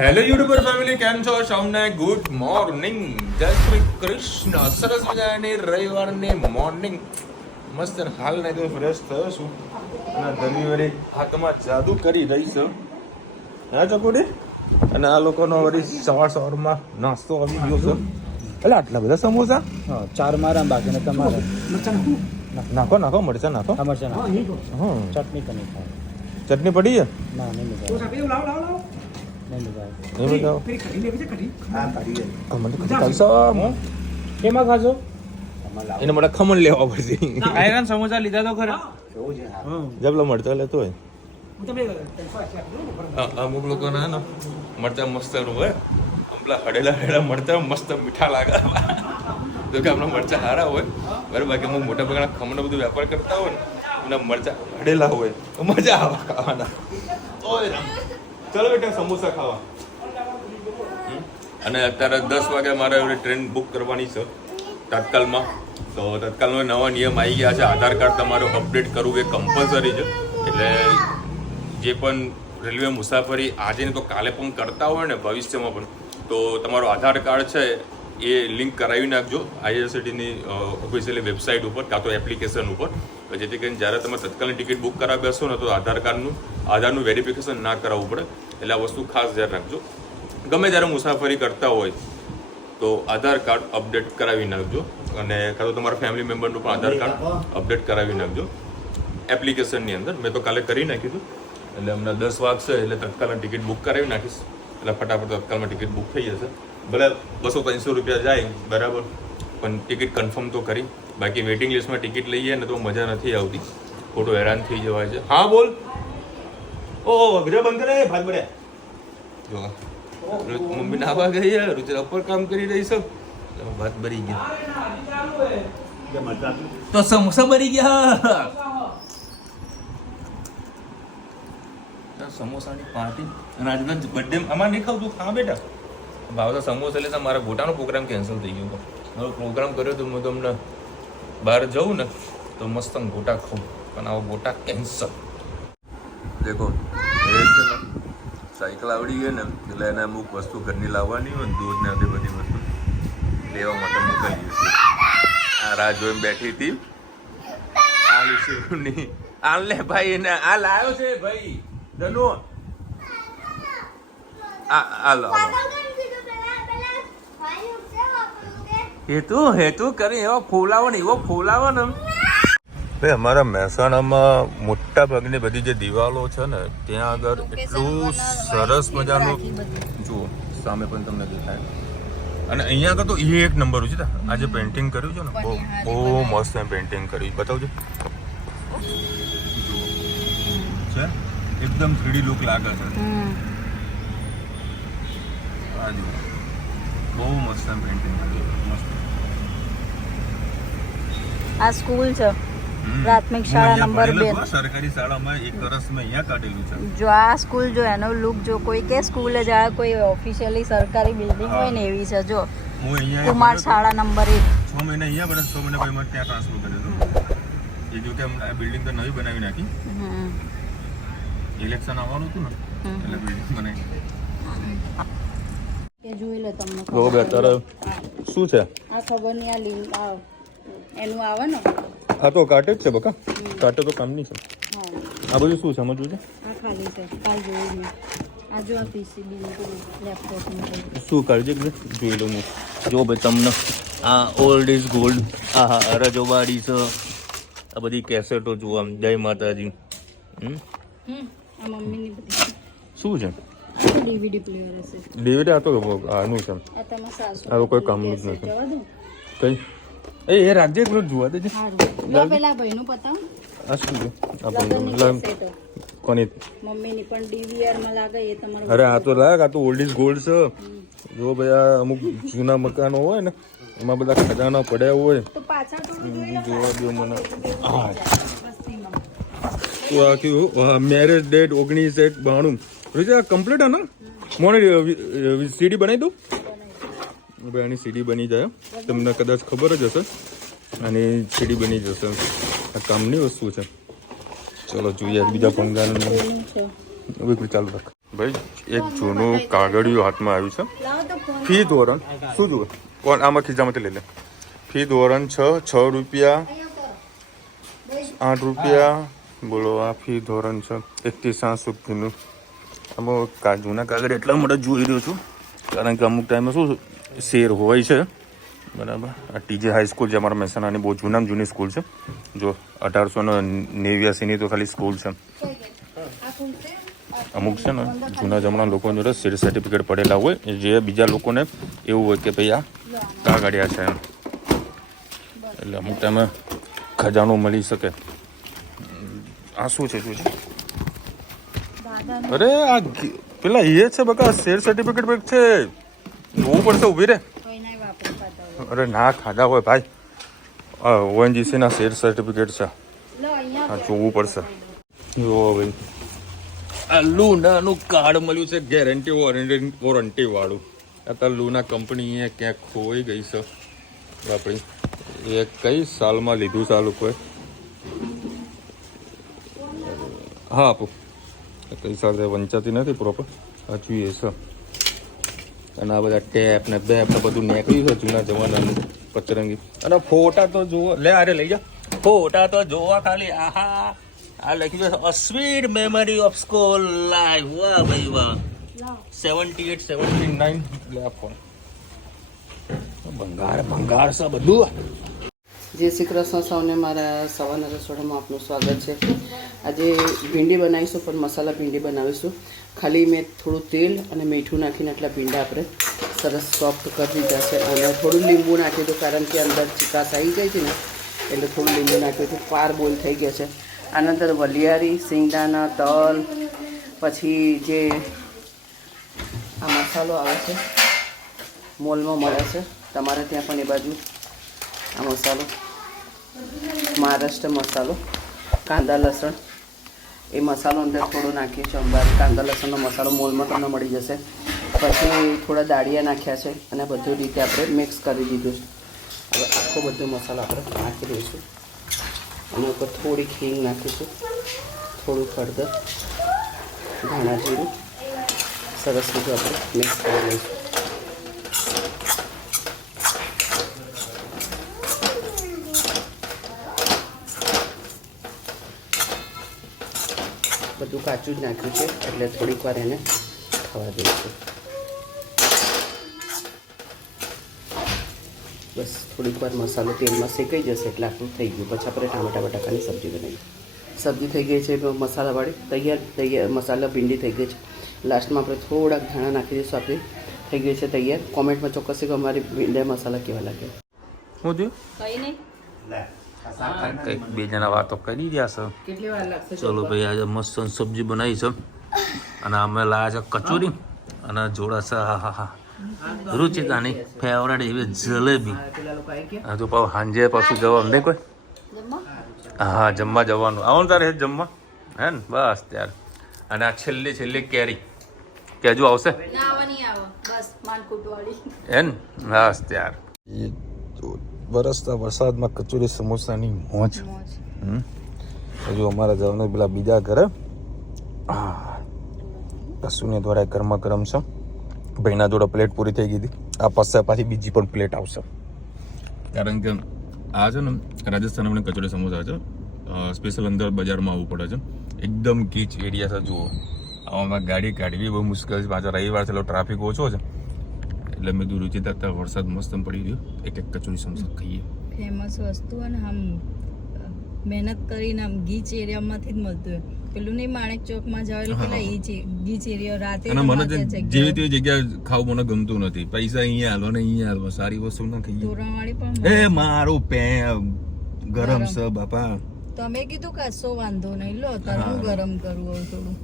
Hello YouTuber family, કેમ છો? સૌને ગુડ મોર્નિંગ, જય શ્રી કૃષ્ણ. સરસ મજાની રવિવારની મોર્નિંગ. મસ્ત હાલ નહીં તો ફ્રેશ થયો છું અને ધનીવારી હાથમાં જાદુ કરી રહી છે. હા ચકોડી. અને આ લોકોનો વળી સવારમાં નાસ્તો આવી ગયો છે. એટલે આટલા બધા સમોસા? હા, 4 મારા બાકી તમારે નાખો નાખો, મરચાં નાખો. મરચાં નાખો. હા, ચટણી તો નહીં ખાય. ચટણી પડી છે? ના, નહીં મજા આવે. નહીં મજા આવે. કેમાં ખાશો? એને મને ખમણ લેવા પડશે. આયરન સમોસા લીધા તો ખરા. જબલો મરચા લેતો હોય. અમુક લોકો ના મરચા મસ્ત હોય, પેલા હડેલા મરચા મસ્ત મીઠા લાગે. જો કે આપણા મરચા સારા હોય બરાબર, બાકી અમુક મોટા પ્રકારના ખમણનો બધું વેપાર કરતા હોય ને એના મરચા હડેલા હોય તો મજા આવે ખાવાના. ચલો બેટા સમોસા ખાવા. અને અત્યારે 10 વાગે મારે ટ્રેન બુક કરવાની છે તાત્કાલમાં. તો તાત્કાલનો નવા નિયમ આવી ગયા છે. આધાર કાર્ડ તમારું અપડેટ કરવું એ કમ્પલસરી છે. એટલે જે પણ રેલવે મુસાફરી આજે ને તો કાલે પણ કરતા હોય ને ભવિષ્યમાં પણ, તો તમારું આધાર કાર્ડ છે એ લિંક કરાવી નાખજો આઈઆરસીટીની ઓફિશિયલી વેબસાઇટ ઉપર કાં તો એપ્લિકેશન ઉપર. જેથી કરીને જ્યારે તમે તત્કાલની ટિકિટ બુક કરાવી બેસો ને તો આધારનું વેરિફિકેશન ના કરાવવું પડે. એટલે આ વસ્તુ ખાસ ધ્યાન રાખજો. ગમે ત્યારે મુસાફરી કરતા હોય તો આધાર કાર્ડ અપડેટ કરાવી નાખજો. અને કાં તો તમારા ફેમિલી મેમ્બરનું પણ આધાર કાર્ડ અપડેટ કરાવી નાખજો એપ્લિકેશનની અંદર. મેં તો કાલે કરી નાખ્યું હતું. એટલે હમણાં 10 વાગશે એટલે તત્કાલની ટિકિટ બુક કરાવી નાખીશ. એટલે ફટાફટ તત્કાલમાં ટિકિટ બુક થઈ જશે. ભલે 200-300 રૂપિયા જાય બરાબર, પણ ટિકિટ કન્ફર્મ તો કરી. બાકી વેઇટિંગ લિસ્ટમાં ટિકિટ લઈએ ને તો મજા નથી આવતી, ખોટું હેરાન થઈ જવાય છે. હા બોલ. ઓ ઘરે બંધ કરે ભાત બળ્યા જો મમ્મી નાવા ગઈ છે, રુચિરા ઉપર કામ કરી રહી છે. ભાત ભરી ગયા તો સમોસા ભરી ગયા. સમોસાની પાર્ટી અને આજનો બર્થડે આમાં નહીં ખાવતું. ખા બેટા, ભાવ તો સમોસા એટલે મારા ગોટાનો પ્રોગ્રામ કેન્સલ થઈ ગયો. મારો પ્રોગ્રામ કર્યો તો હું તમને બહાર જઉં ને તો મસ્ત ગોટા ખાઉં, પણ આવો ગોટા કેન્સલ. દેખો એ છે ને સાયકલ આવડી ગઈ ને એટલે એને અમુક વસ્તુ ઘરની લાવવાની હોય ને દૂધ ને બધી વસ્તુ લેવા માટે મોકલીએ છીએ. આ રાહ જોઈને બેઠી હતી આ લીસુની આ લે ભાઈ, એને આ લાવ્યો છે ભાઈ ધનુ. આ લો હેતુ કરી એવો ફોલાવો ને ભાઈ. અમારા મહેસાણામાં મોટા ભાગની બધી જે દિવાલો છે ને ત્યાં આગળ એટલું સરસ મજાનું જુઓ સામે પણ તમને દેખાય. અને અહીંયા આગળ તો એ એક નંબર છે. આજે પેઇન્ટિંગ કર્યું છે ને બહુ મસ્ત પેઇન્ટિંગ કર્યું. બતાવજો છે, એકદમ 3D લુક લાગે છે. બહુ મસ્ત પેઇન્ટિંગ કર્યું. આ સ્કૂલ છે પ્રાથમિક શાળા નંબર 2. સરકારી શાળામાં એક વર્ષમાં અહીંયા કાઢેલું છે. જો આ સ્કૂલ જો એનો લુક જો કોઈ કે સ્કૂલે જાય કોઈ ઓફિશિયલી સરકારી બિલ્ડિંગ હોય ને એવી છે. જો કુમાર શાળા નંબર 1. 6 મહિના અહીંયા બને, 6 મહિના પછી મારે ત્યાં ટ્રાન્સફર કર્યું હતું. એ જો કે આ બિલ્ડિંગ તો નવી બનાવી નાખી. ઇલેક્શન આવવાનું હતું ને એટલે બિલ્ડિંગ બનાવી. કે જોઈ લે તમને બહુ બેટર. શું છે આ ખબર નહીં. આ લીલ એનું આવે ને આ તો કાટે જ છે બકા. કાટે તો કામની છે. આ બધું શું સમજવું છે? આ ખાલી છે કાલ જોઈ લે. આ જો આ પીસીબી લેપટોપ શું કાળજી જોઈ લઉં હું. જો ભાઈ તમને આ ઓલ્ડ ઇઝ ગોલ્ડ, આ રજોવાડી છે, આ બધી કેસેટો જુઓ. આમ જય માતાજી. આ મમ્મીની બધી શું છે? ડીવીડી પ્લેયર હશે. ડીવીડી આ તો આનું છે. આ તમારા સાસુ આ કોઈ કામનું જ નથી. કઈ એ રાખજે પેલું જોવા દેજે. પેલા ભાઈનું પતાવ. આ શું છે? કોની? મમ્મીની પણ ડીવીઆર માં લાગે એ તમારું. અરે આ તો લાગ, આ તો ઓલ્ડ ઇઝ ગોલ્ડ છે. જો ભાઈ આ અમુક જૂના મકાનો હોય ને એમાં બધા ખજાના પડ્યા હોય તો પાછળ જોવા દો મને. હા તો આ કેવું મેરેજ ડેટ 1992. રૂચા કમ્પ્લીટ હે ને? મોને સીડી બનાવી દઉં ભાઈ. આની સીડી બની જાય, તમને કદાચ ખબર જ હશે. આની સીડી બની જશે. આ કામની વસ્તુ છે. ચલો જોઈએ બીજા પંગાલ. ચાલુ રાખ. ભાઈ એક જૂનું કાગળિયું હાથમાં આવ્યું છે. ફી ધોરણ શું જુએ કોણ આમાં ખીચામાંથી લઈ લે. ફી ધોરણ 6 રૂપિયા 8 રૂપિયા. બોલો આ ફી ધોરણ 6 1 થી 7 સુધીનું. આમાં જૂના કાગળ એટલા માટે જોઈ રહ્યો છું કારણ કે અમુક ટાઈમે શું શેર હોય છે. બરાબર. આ ટીજે હાઈસ્કૂલ જે અમારા મહેસાણાની બહુ જૂની સ્કૂલ છે. જો 1889ની તો ખાલી સ્કૂલ છે. અમુક છે ને જૂના જમાના લોકો જોડે શેર સર્ટિફિકેટ પડેલા હોય જે બીજા લોકોને એવું હોય કે ભાઈ આ કાગળિયા છે એમ. એટલે અમુક ટાઈમે ખજાનો મળી શકે. આ શું છે જોજે. અરે આ પેલા એ છે બકા શેર સર્ટિફિકેટ બેગ છે. જોવું પડશે ઊભી રે. અરે ના ખાધા હોય ભાઈ. ઓએનજીસી ના શેર સર્ટિફિકેટ છે. હા જોવું પડશે. જો ભાઈ આ લુનાનું કાર્ડ મળ્યું છે ગેરંટી વોરંટી વાળું. અત્યારે લુના કંપની એ ક્યાંક ખોઈ ગઈ છે આપણી. એ કઈ સાલમાં લીધું છે આ લોકોએ? હા આપું કઈ સાલ વંચાતી નથી પ્રોપર. હજુ એ છે. અને આ બધા ટેપ ને બેપ ને બધું નીકળ્યું છે જૂના જમાનાનું પચરંગી. અને ફોટા તો જુઓ. લે અરે લઈ જા. ફોટા તો જોવા ખાલી. આહા આ લખ્યું છે sweet memory of school life. વાહ ભાઈ વાહ. 78 79 લે આ ફોન. ભંગાર છે બધું. જય શ્રી કૃષ્ણ સૌને મારા સવારના રસોડામાં આપનું સ્વાગત છે. આજે ભીંડી બનાવીશું પણ મસાલા ભીંડી બનાવીશું. ખાલી મેં થોડું તેલ અને મીઠું નાખીને એટલા ભીંડા આપણે સરસ સોફ્ટ કરી દીધા છે. અને થોડું લીંબુ નાખ્યું હતું કારણ કે અંદર ચીકાશ આવી ગઈ હતી ને એટલે થોડું લીંબુ નાખ્યું હતું. પાર બોલ થઈ ગયા છે. આના અંદર વલિયારી, સિંગદાણા, તલ, પછી જે આ મસાલો આવે છે મોલમાં મળે છે તમારે ત્યાં પણ એ બાજુ. આ મસાલો મહારાષ્ટ્ર મસાલો, કાંદા લસણ એ મસાલો અંદર થોડો નાખીએ છીએ. અંબારી કાંદા લસણનો મસાલો મોલમાં તમને મળી જશે. પછી થોડા દાળિયા નાખ્યા છે અને બધી રીતે આપણે મિક્સ કરી દીધું છે. હવે આખો બધો મસાલો આપણે નાખી દઈશું. અને ઉપર થોડીક હિંગ નાખીશું, થોડું હળદર, ધાણા જીરું સરસ રીતે આપણે મિક્સ કરી લઈશું. બધું કાચું જ નાખ્યું છે એટલે થોડીક વાર એને થવા દઈશું. બસ થોડીક વાર મસાલો તેલમાં શેકાઈ જશે એટલે આપણું થઈ ગયું. પછી આપણે ટામેટા બટાકાની સબ્જી બનાવીએ. સબ્જી થઈ ગઈ છે મસાલાવાળી તૈયાર. મસાલા ભીંડી થઈ ગઈ છે. લાસ્ટમાં આપણે થોડાક ધાણા નાખી દઈશું. આપણી થઈ ગઈ છે તૈયાર. કોમેન્ટમાં ચોક્કસ કે અમારી ભીંડા મસાલા કેવા લાગે. શું થયું? કઈ નહીં. કંઈક બે જણા વાતો કરી ગયા છે. કેટલી વાર લાગશે? ચલો ભાઈ આજે મસ્ત સબ્જી બનાવી છે. અને અમે લાવ્યા છે કચોરી અને જોડા છે હા રુચિતાની ફેવરેટ એવી જલેબી. હા તો પાછું સાંજે પાછું જવાનું નહીં કોઈ. હા જમવા જવાનું. આવો ને તારે જમવા હે ને બસ ત્યારે. અને આ છેલ્લી કેરી કે હજુ આવશે હે ને બસ ત્યાર. વરસતા વરસાદમાં કચોરી સમોસાની મોજ. હજુ અમારા જવાનું પેલા બીજા ઘરે કશુંને દ્વારા ગરમા ગરમ છે. ભાઈના જોડે પ્લેટ પૂરી થઈ ગઈ હતી. આ પાસે પાછી બીજી પણ પ્લેટ આવશે કારણ કે આ છે ને રાજસ્થાન આપણે કચોરી સમોસા છે. સ્પેશિયલ અંદર બજારમાં આવવું પડે છે. એકદમ ગીચ એરિયા છે. જુઓ આવામાં ગાડી કાઢવી બહુ મુશ્કેલ છે. પાછો રવિવાર છે એટલે ટ્રાફિક ઓછો છે એટલે મેં કીધું રુચિ તકતા વરસાદ મસ્ત પડી રહ્યો. એક કચોરી સમોસા ખાઈએ. ફેમસ વસ્તુ અને આમ મહેનત કરીને આમ ગીચ એરિયામાંથી જ મળતું હોય. પેલું નહીં માણેક ચોકમાં જાવ એટલે પેલા ગીચ એરિયા રાતે અને મને જેવી તેવી જગ્યાએ ખાવું મને ગમતું નથી. પૈસા અહીંયા હાલો ને અહીંયા હાલો. સારી વસ્તુ ના ખાઈએ. તોરણવાળી પણ એ મારું પે ગરમ છે બાપા. તમે કીધું કશો વાંધો નહીં લો તારે હું ગરમ કરું હવે થોડું.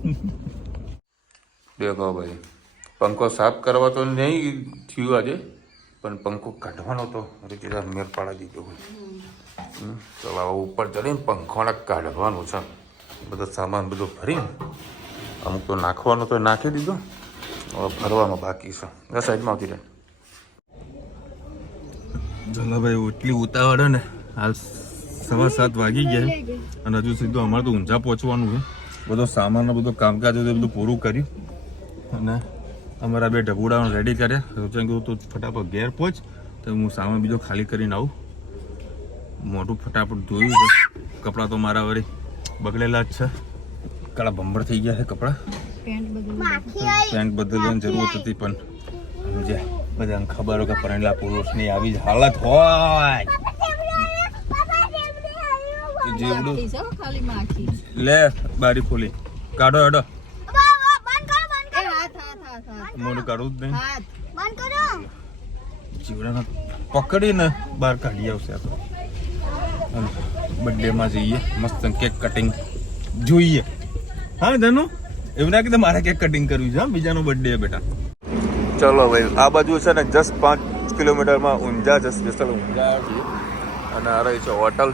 દેખો ભાઈ પંખો સાફ કરવા તો નહીં થયું આજે પણ પંખો કાઢવાનો તો રુચિદાર મેર પાડી દીધો. ચલો હવે ઉપર ચડીને પંખોને કાઢવાનું છે. બધો સામાન બધો ભરીને અમુક તો નાખવાનો તો નાખી દીધો. હવે ભરવાનો બાકી છે. સાઈડમાં આવતી રહે. ચલો ભાઈ એટલી ઉતાવળ ને હાલ 7:15 વાગી ગયા અને હજુ સીધું અમારે તો ઊંઝા પહોંચવાનું છે. બધો સામાન બધું કામકાજ બધું પૂરું કર્યું અને અમારા બે ઢબુડાઓ રેડી કર્યા. સોચેં કીધું તું ફટાફટ ઘેર પહોંચ તો હું સામાન બીજો ખાલી કરીને આવું. મોટું ફટાફટ ધોયું છે. કપડાં તો મારા વળી બગડેલા જ છે. કાળા ભંભર થઈ ગયા છે કપડાં. પેન્ટ બદલવાની જરૂર હતી પણ જે બધાને ખબર હોય કે પરણેલા પુરુષની આવી જ હાલત હોય. જેવડું ખાલી માખી લે બારી ખોલી કાઢો હેડો. મોઢું કાઢવું જ નહીં. જીવડાને પકડીને બહાર કાઢી આવશે આ તો. બર્થડેમાં જઈએ મસ્ત કેક કટિંગ જોઈએ. હા ધનુ એવું ના કીધું મારે કેક કટિંગ કરવી છે. બીજાનો બર્થડે બેટા. ચલો ભાઈ આ બાજુ છે ને જસ્ટ 5 કિલોમીટરમાં ઊંઝા છે. સ્પેશિયલ ઊંઝા આવ્યા છીએ અને આ રહી છે હોટલ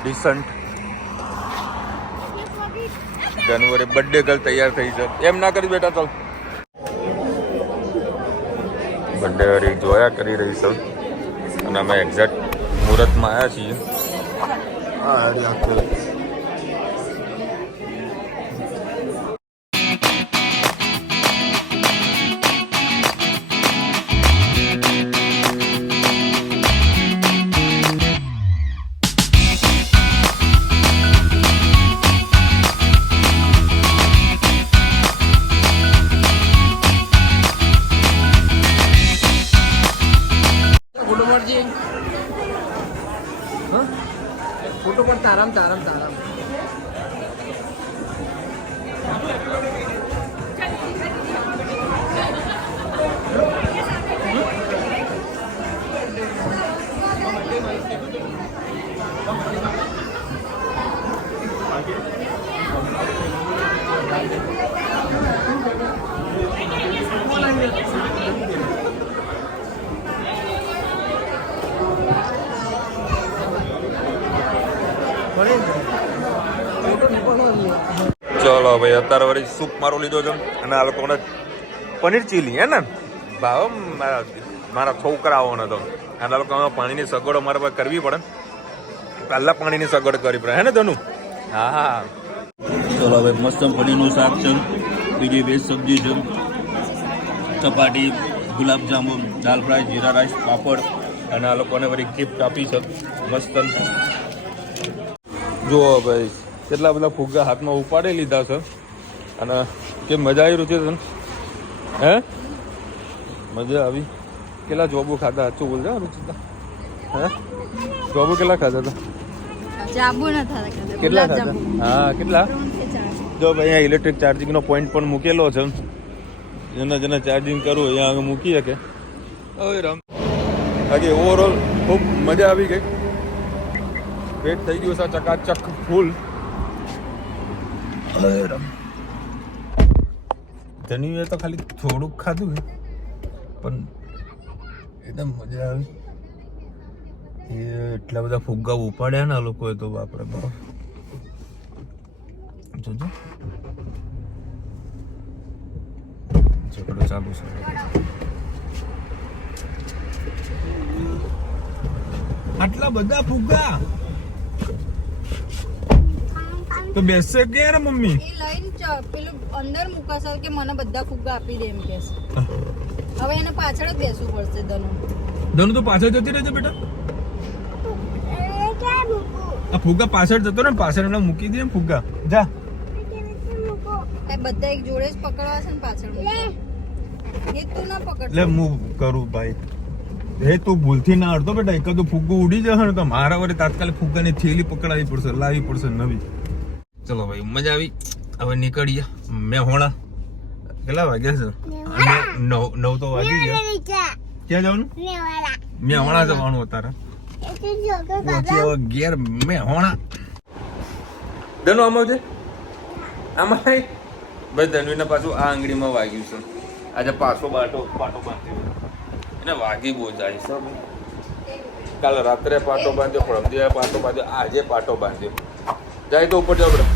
ડિસન્ટ. જાન્યુઆરી બર્થડે ગર્લ તૈયાર થઈ છે. એમ ના કરી બેટા ચાલ. બર્થડે વાળી જોયા કરી રહી છે અને અમે એક્ઝેક્ટ મુહૂર્તમાં આવ્યા છીએ. ફોટો પણ તારામ તારામ તારામ. ચલો ભાઈ અત્યારે વળી સૂપ મારો લીધો છે અને આ લોકોને પનીર ચીલી હે ને ભાવ મારા છોકરાઓને તો આ લોકો પાણીની સગવડ અમારે પાસે કરવી પડે. પહેલા પાણીની સગવડ કરવી પડે હે ને ધનુ? હા હા. ચલો ભાઈ મસ્ત પનીરનું શાક છે, બીજી વેજ સબ્જી છે, ચપાટી, ગુલાબજાંબુ, દાલ ફ્રાય, જીરા રાઈસ, પાપડ અને આ લોકોને વળી ગિફ્ટ આપી છે મસ્ત. જુઓ ભાઈ કેટલા બધા ફુગ્ગા હાથમાં ઉપાડી લીધા છે અને કેમ મજા આવી રુચિ તને? હે મજા આવી? કેટલા જોબુ ખાધા? સાચું બોલજો રુચિતા. હે જોબુ કેટલા ખાધા હતા? કેટલા ખાધા? હા કેટલા? જો ભાઈ અહીંયા ઇલેક્ટ્રિક ચાર્જિંગનો પોઈન્ટ પણ મૂકેલો છે. જેને ચાર્જિંગ કરવું અહીંયા આગળ મૂકી શકે. હવે રામ બાકી ઓવરઓલ ખૂબ મજા આવી ગઈ. પેટ થઈ ગયું છે ચકાચક ફૂલ. ધન્યુએ તો ખાલી થોડુંક ખાધું પણ એકદમ મજા આવી. એ એટલા બધા ફુગ્ગા ઉપાડ્યા ને આ લોકોએ તો બાપરે બાપ. જોજો ઝઘડો ચાલુ છે. આટલા બધા ફુગ્ગા તો બેસે ક્યારે મમ્મી? એ લઈને પેલું અંદર મુકાશે કે મને બધા ફુગ્ગા આપી દે એમ કે છે. હવે એને પાછળ જ બેસવું પડશે ધનુ તો પાછળ જતી રહેજે બેટા. આ ફુગ્ગા પાછળ જતો ને પાછળ એમને મૂકી દે ફુગ્ગા. જા એ બધા એક જોડે જ પકડવા છે ને પાછળ એ તું ના પકડ. લે હું કરું ભાઈ. એ તું ભૂલથી ના અડતો બેટા. એકાદું ફુગ્ગું ઉડી જશે ને તો મારા વડે તાત્કાલિક ફુગ્ગાની થેલી પકડાવી પડશે, લાવવી પડશે નવી. ચલો ભાઈ મજા આવી. હવે નીકળીએ. મેહોણા કેટલા વાગ્યા છે? 9 તો વાગી ગયા. ક્યાં જવાનું? મેહોણા જવાનું અત્યારે. ઘેર મેહોણા. ધનુ આમાં છે આમાં ભાઈ. ધનુને પાછું આ આંગળીમાં વાગ્યું છે. આજે પાછો પાટો બાંધ્યો એને વાગી બહુ જાય છે. કાલે રાત્રે પાટો બાંધ્યો, પરમદિવસે પાટો બાંધ્યો, આજે પાટો બાંધ્યો. જાય તો ઉપર જાવ બેટા.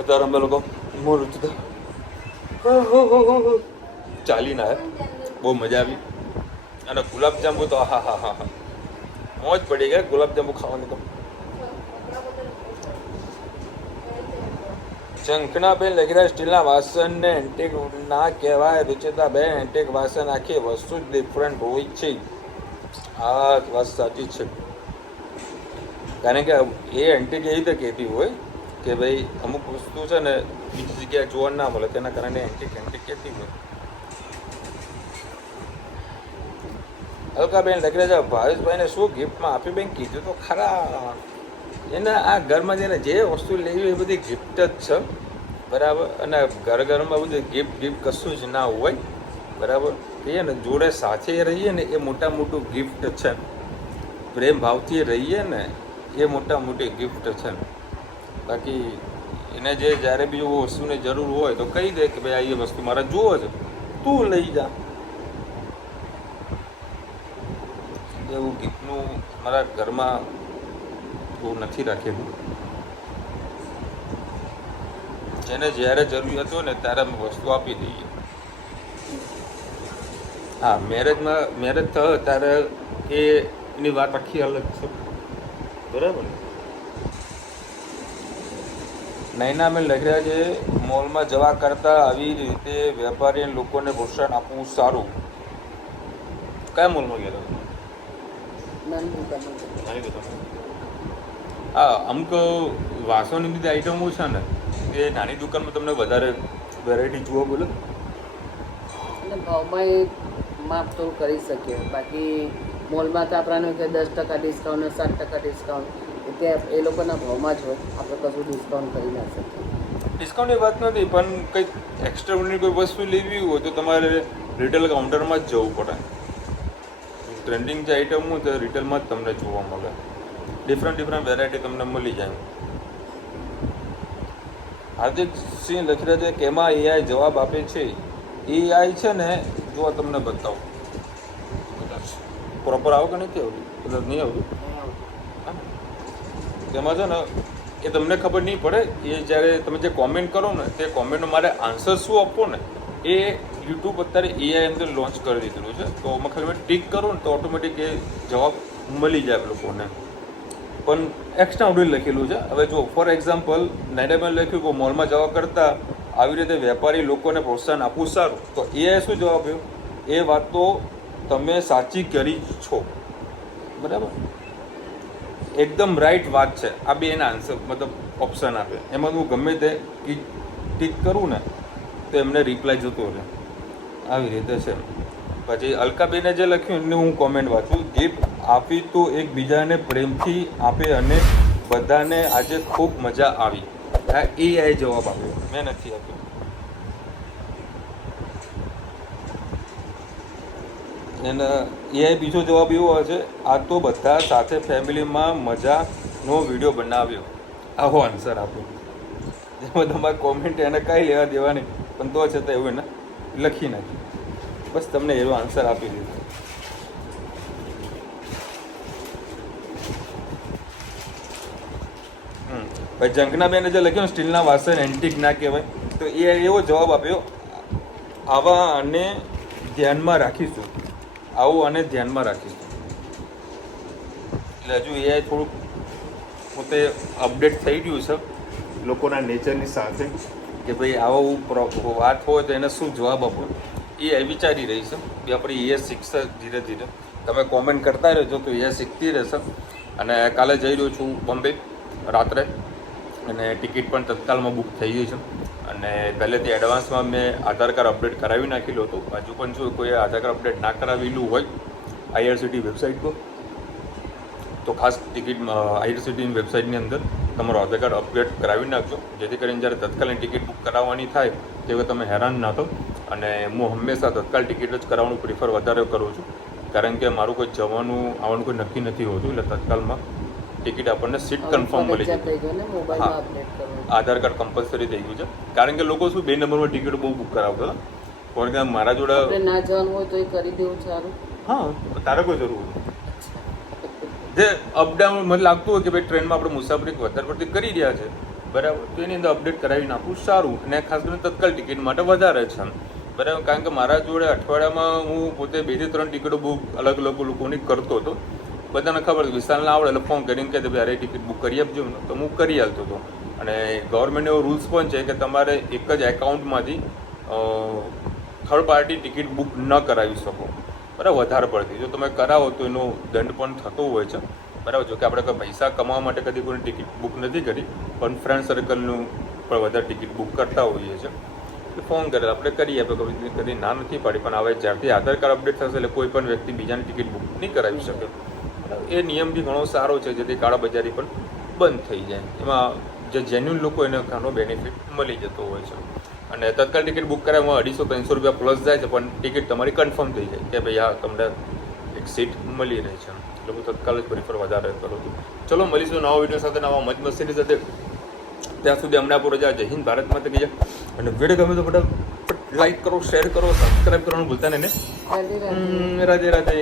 અત્યારે અમે લોકો ચાલીને આવ્યા. બહુ મજા આવી. અને ગુલાબજાંબુ તો હા હા હા હા મોજ પડી ગયા ગુલાબજાંબુ ખાવાની તો. ઝંખનાબેન લખી રહ્યા સ્ટીલના વાસણને એન્ટિક ના કહેવાય. રુચિતાબેન એન્ટિક વાસણ આખી વસ્તુ જ ડિફરન્ટ હોય છે. આ વાત સાચી છે, કારણ કે એ એન્ટિક એવી રીતે કહેતી હોય કે ભાઈ અમુક વસ્તુ છે ને બીજી જગ્યાએ જોવા ના મળે, તેના કારણે એન્ટિક કહેતી હોય. અલકાબેન લખી રહ્યા છે ભાવેશભાઈને શું ગિફ્ટમાં આપ્યું? બેન કીધું તો ખરા, એને આ ઘરમાં જઈને જે વસ્તુ લેવી એ બધી ગિફ્ટ જ છે, બરાબર. અને ઘરમાં બધું ગિફ્ટ કશું જ ના હોય, બરાબર. કહીએ ને જોડે સાથે રહીએ ને એ મોટું ગિફ્ટ છે. પ્રેમ ભાવથી રહીએ ને એ મોટી ગિફ્ટ છે. બાકી એને જે જ્યારે બી વસ્તુની જરૂર હોય તો કહી દે કે ભાઈ આ એ વસ્તુ મારે જુઓ છે, તું લઈ જા. એવું ગિફ્ટનું મારા ઘરમાં બહુ નથી રાખેલું. જેને જ્યારે જરૂરિયાત હોય ને ત્યારે અમે વસ્તુ આપી દઈએ. હા, મેરેજ થયો ત્યારે એની વાત આખી અલગ છે, બરાબર. નૈનાબેન લખી રહ્યા છે મોલમાં જવા કરતાં આવી રીતે વેપારી લોકોને પ્રોત્સાહન આપવું સારું. કયા મોલમાં ગયા હતા? હા, અમુક વાસણની બધી આઈટમો છે ને એ નાની દુકાનમાં તમને વધારે વેરાયટી જોવા બોલે. અને ભાવમાં એ માપ તો કરી શકીએ, બાકી મોલમાં તો આપણાને કે 10% ડિસ્કાઉન્ટ ને 7% ડિસ્કાઉન્ટ, ત્યાં એ લોકોના ભાવમાં જ હોય, આપણે કશું ડિસ્કાઉન્ટ કરી ના શકીએ. ડિસ્કાઉન્ટની વાત નથી, પણ કંઈક એક્સ્ટ્રા કોઈ વસ્તુ લેવી હોય તો તમારે રિટેલ કાઉન્ટરમાં જ જવું પડે. ટ્રેન્ડિંગ જે આઈટમ હોય તો રિટેલમાં જ તમને જોવા મળે. ડિફરન્ટ વેરાયટી તમને મળી જાય. હાર્દિક સિંહ લખી રહ્યા છે કે એમાં એઆઈ જવાબ આપે છે. એઆઈ છે ને જો તમને બતાવું, કદાચ પ્રોપર આવો કે નથી આવતું, કદાચ નહીં આવતું. તેમાં છે ને એ તમને ખબર નહીં પડે. એ જ્યારે તમે જે કોમેન્ટ કરો ને તે કોમેન્ટનો મારે આન્સર શું આપવો ને એ યુટ્યુબ અત્યારે એઆઈ અંદર લોન્ચ કરી દીધેલું છે. તો અમે ખાલી ટિક કરું ને તો ઓટોમેટિક એ જવાબ મળી જાય લોકોને. પણ એક્સ્ટ્રા ઓડિયો લખેલું છે. હવે જો ફોર એક્ઝામ્પલ નાઇડામાં લખ્યું કે મોલમાં જવા કરતાં આવી રીતે વેપારી લોકોને પ્રોત્સાહન આપવું સારું, તો એઆઈ શું જવાબ આપ્યો? એ વાત તો તમે સાચી કરી છો, બરાબર. એકદમ રાઈટ વાત છે. આ બે એના આન્સર મતલબ ઓપ્શન આપે. એમાં હું ગમે તે ટિક કરું ને તો એમને રિપ્લાય જતો રહે. આવી રીતે છે. પછી અલકાબેને જે લખ્યું એમને હું કોમેન્ટ વાંચું. ગિફ્ટ આપી તો એકબીજાને પ્રેમથી આપે અને બધાને આજે ખૂબ મજા આવી. આ એઆઈ જવાબ આપ્યો, મેં નથી આપ્યો. એને એઆઈ બીજો જવાબ એવો હોય છે, આ તો બધા સાથે ફેમિલીમાં મજાનો વિડીયો બનાવ્યો. આવો આન્સર આપ્યો. જેમાં તમારી કોમેન્ટ એને કાંઈ લેવા દેવાની, પણ તો છતાં એવું એને લખી નાખ્યું. બસ તમને એવો આન્સર આપી દીધો. ભાઈ જંકનાબેને જે લખ્યું સ્ટીલના વાસણ એન્ટિક ના કહેવાય, તો એ એવો જવાબ આપ્યો, આવા અને ધ્યાનમાં રાખીશું. આવું અને ધ્યાનમાં રાખીશું. એટલે હજુ એ થોડુંક પોતે અપડેટ થઈ ગયું છે લોકોના નેચરની સાથે કે ભાઈ આવું વાત હોય તો એને શું જવાબ આપો. એ વિચારી રહી છે કે આપણે એ શીખશે ધીરે ધીરે. તમે કોમેન્ટ કરતા રહેજો તો એ શીખતી રહેશે. અને કાલે જઈ રહ્યો છું બોમ્બે રાત્રે, અને ટિકિટ પણ તત્કાલમાં બુક થઈ ગઈ છે. અને પહેલેથી એડવાન્સમાં મેં આધાર કાર્ડ અપડેટ કરાવી નાખેલું હતું. હજુ પણ જો કોઈ આધાર કાર્ડ અપડેટ ના કરાવેલું હોય આઈઆરસીટી વેબસાઇટ પર, તો ખાસ આઈઆરસીટીની વેબસાઇટની અંદર તમારો આધાર કાર્ડ અપડેટ કરાવી નાખજો, જેથી કરીને જ્યારે તત્કાલની ટિકિટ બુક કરાવવાની થાય તે વખતે તમે હેરાન ના થો. અને હું હંમેશા તત્કાલ ટિકિટ જ કરાવવાનું પ્રિફર વધારે કરું છું, કારણ કે મારું કોઈ જવાનું આવવાનું કોઈ નક્કી નથી હોતું. એટલે તત્કાલમાં ટિકિટ આપણને સીટ કન્ફર્મ મળી જાય. હા, આધાર કાર્ડ કમ્પલસરી થઈ ગયું છે. કારણ કે લોકો શું 2 નંબરમાં ટિકિટ બહુ બુક કરાવતા હતા. કારણ કે મારા જોડે ના જવાનું હોય તો એ કરી દેવું સારું. હા, તારે કોઈ જરૂર નથી. જે અપડાઉન મને લાગતું હોય કે ભાઈ ટ્રેનમાં આપણે મુસાફરી વધારે પડતી કરી રહ્યા છે, બરાબર, તો એની અંદર અપડેટ કરાવી નાખવું સારું. અને ખાસ કરીને તત્કાલ ટિકિટ માટે વધારે છે, બરાબર. કારણ કે મારા જોડે અઠવાડિયામાં હું પોતે 2 થી 3 ટિકિટો બુક અલગ અલગ લોકોની કરતો હતો. બધાને ખબર હતી વિશાલને આવડે એટલે ફોન કરીને કહે ભાઈ અરે ટિકિટ બુક કરી આપજો ને, તો હું કરી આપતો હતો. અને ગવર્મેન્ટ એવો રૂલ્સ પણ છે કે તમારે એક જ એકાઉન્ટમાંથી થર્ડ પાર્ટી ટિકિટ બુક ન કરાવી શકો, બરાબર, વધારે પડતી. જો તમે કરાવો તો એનો દંડ પણ થતો હોય છે, બરાબર. જો કે આપણે કોઈ પૈસા કમાવા માટે કદી કોઈ ટિકિટ બુક નથી કરી, પણ ફ્રેન્ડ સર્કલનું પણ વધારે ટિકિટ બુક કરતા હોઈએ છીએ. તો ફોન કરે આપણે કરીએ, આપણે કદી ના નથી પાડી. પણ હવે જ્યારથી આધાર કાર્ડ અપડેટ થશે એટલે કોઈ પણ વ્યક્તિ બીજાની ટિકિટ બુક નહીં કરાવી શકે, બરાબર. એ નિયમ બી ઘણો સારો છે, જેથી કાળાબજારી પણ બંધ થઈ જાય. એમાં જે જેન્યુન લોકો એને ઘણો બેનિફિટ મળી જતો હોય છે. અને તત્કાલ ટિકિટ બુક કરાવવામાં 250-300 રૂપિયા પ્લસ જાય છે, પણ ટિકિટ તમારી કન્ફર્મ થઈ જાય કે ભાઈ હા તમને એક સીટ મળી રહે છે. એટલે હું તત્કાલ જ પ્રિફર વધારે કરું છું. ચલો મળીશું નવા વિડીયો સાથે, નવા મજ મસ્તીની સાથે. ત્યાં સુધી અમને આપો રજા. જય હિન્દ, ભારત માતા કી જય. અને વિડીયો ગમે તો બધા લાઈક કરો, શેર કરો, સબસ્ક્રાઈબ કરવાનું ભૂલતા નહીં ને. રાધે રાધે.